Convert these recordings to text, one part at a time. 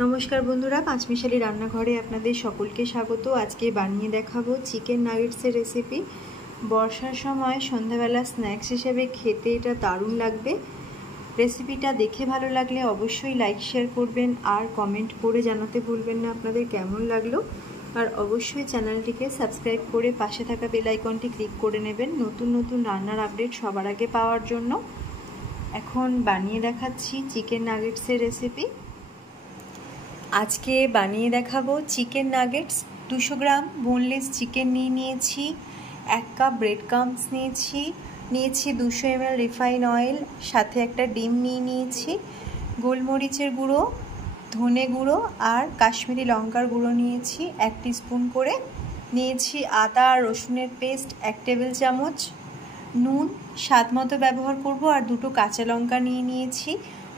नमस्कार बंधुरा पाँचमिशाली रान्नाघरे आपनादेर सकलके स्वागत। आज के बानिये देखाबो चिकेन नागेट्सের रेसिपि। बर्षार समय सन्ध्याबेला स्नैक्स हिसेबे खेते एटा दारुण लागबे। रेसिपिटा देखे भालो लागले अवश्यई लाइक शेयर करबेन और कमेंट करे जानाते भुलबेन ना आपनादेर केमन लागलो। और अवश्यई चैनलटिके सबस्क्राइब करे पाशे थाका बेल आइकनटी क्लिक करे नेबेन नतून नतून रान्नार आपडेट सबार आगे पाওয়ার জন্য। এখন বানিয়ে দেখাচ্ছি চিকেন নাগেটসের रेसिपि। आज के बानिए देखाबो chicken nuggets. 200 gram boneless chicken निয়েছি, 1 কাপ ब्रेड क्राम्स নিয়েছি 200 ml रिफाइन ऑयल, साथे एक डिम নিয়েছি, गोलमरिचेर गुड़ो, धने गुड़ो और काश्मीरी लंकार गुड़ो নিয়েছি 1 टीस्पून करे, নিয়েছি आदा और रसुनेर पेस्ट 1 टेबिल चामच, নুন स्वाद मतो व्यवहार करब और 2টো काँचा लंका নিয়েছি।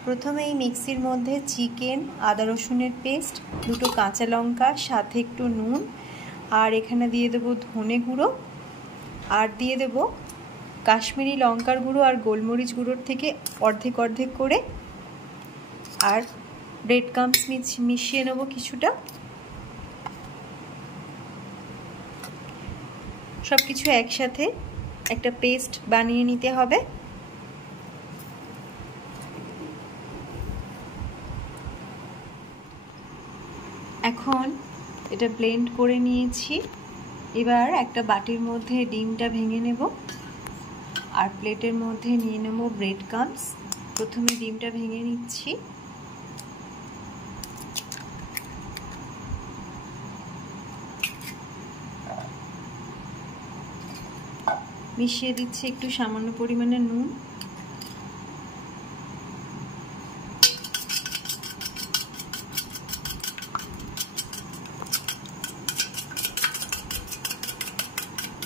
प्रथमे मिक्सिर मध्य चिकेन, आदा रसुनेर पेस्ट, 2টো काँचा लंका, साथे एकटू नुन और एखाने दिए देब धने गुड़ो और दिए देब काश्मीरी लंकार गुड़ो और गोलमरिच गुड़ोर थेके अर्धेक अर्धेक करे और ब्रेड क्राम्स मिशिए नेब किछुटा। सबकिछु एकसाथे একটা পেস্ট বানিয়ে নিতে হবে। এখন এটা ব্লেন্ড করে নিয়েছি। এবার একটা বাটির মধ্যে ডিমটা ভেঙে নেব আর প্লেটের মধ্যে নিয়ে নেব ব্রেড ক্রাম্স। প্রথমে ডিমটা ভেঙে নিচ্ছি। মিশিয়ে দিচ্ছি একটু সামান্য পরিমাণে নুন,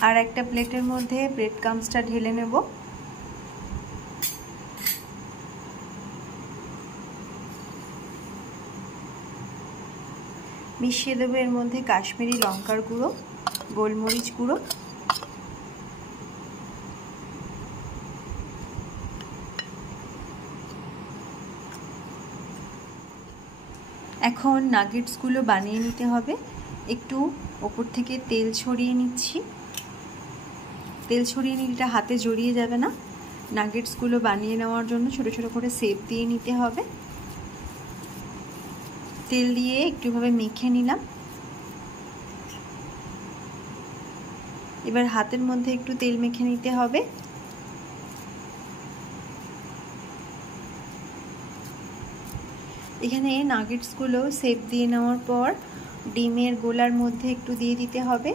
আর একটা প্লেটের মধ্যে ব্রেড ক্রাম্সটা ঢেলে নেব। মিশিয়ে দেব এর মধ্যে কাশ্মীরি লঙ্কার গুঁড়ো, গোলমরিচ গুঁড়ো, এখন নাগেটসগুলো বানিয়ে নিতে হবে। একটু ওপর থেকে তেল ছড়িয়ে নিচ্ছি। তেল ছড়িয়ে নিলে এটা হাতে জড়িয়ে যাবে না। নাগেটসগুলো বানিয়ে নেওয়ার জন্য ছোট ছোট করে শেপ দিয়ে নিতে হবে। তেল দিয়ে একটুভাবে মেখে নিলাম। এবার হাতের মধ্যে একটু তেল মেখে নিতে হবে। এখানে নাগেটসগুলো শেপ দিয়ে নেওয়ার পর ডিমের গোলার মধ্যে একটু দিয়ে দিতে হবে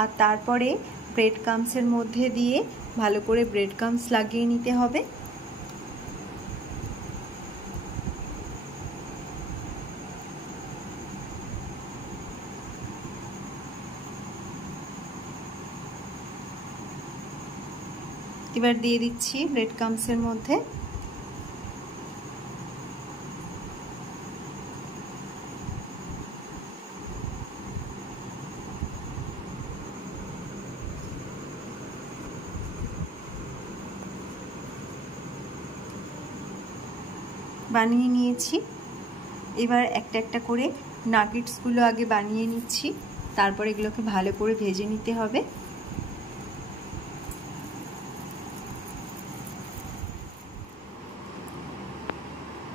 আর তারপরে ব্রেড ক্রাম্সের মধ্যে দিয়ে ভালো করে ব্রেড ক্রাম্স লাগিয়ে নিতে হবে। এবার দিয়ে দিচ্ছি ব্রেড ক্রাম্সের মধ্যে বানিয়ে নিয়েছি। এবার একটা একটা করে নাগেটসগুলো আগে বানিয়ে নিচ্ছি, তারপর এগুলোকে ভালো করে ভেজে নিতে হবে।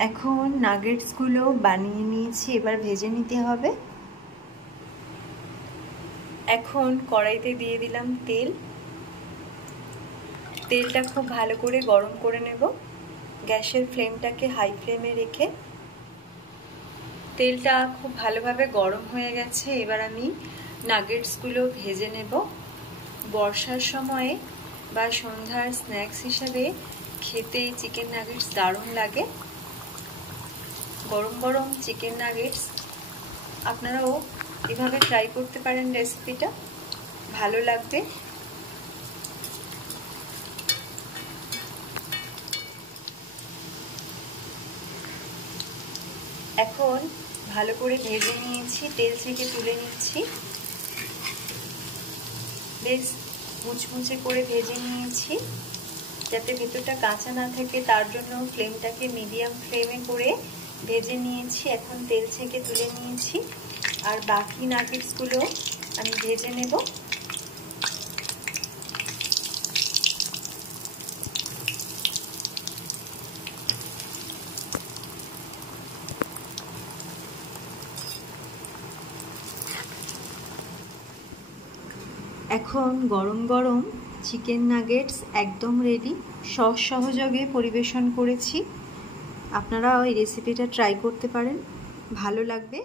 এখন নাগেটসগুলো বানিয়ে নিয়েছি, এবার ভেজে নিতে হবে। এখন কড়াইতে দিয়ে দিলাম তেল। তেলটা খুব ভালো করে গরম করে নেব। গ্যাসের ফ্লেমটাকে হাই ফ্লেমে রেখে তেলটা খুব ভালোভাবে গরম হয়ে গেছে। এবার আমি নাগেটসগুলো ভেজে নেব। বর্ষার সময়ে বা সন্ধ্যার স্ন্যাক্স হিসেবে খেতে এই চিকেন নাগেটস দারুণ লাগে। গরম গরম চিকেন নাগেটস আপনারাও এভাবে ট্রাই করতে পারেন। রেসিপিটা ভালো লাগবে। এখন ভালো করে ভেজে নিয়েছি, তেল থেকে তুলে নিচ্ছি। বেশ মুচমুচে করে ভেজে নিয়েছি। যাতে ভেতরটা কাঁচা না থাকে তার জন্য ফ্লেমটাকে মিডিয়াম ফ্লেমে করে ভেজে নিয়েছি, এখন তেল ছেঁকে তুলে নিয়েছি। আর বাকি নাগেটসগুলো আমি ভেজে নেব। এখন গরম গরম চিকেন নাগেটস একদম রেডি, সহজ সহযোগে পরিবেশন করেছি। আপনারা এই রেসিপিটা ট্রাই করতে পারেন, ভালো লাগবে।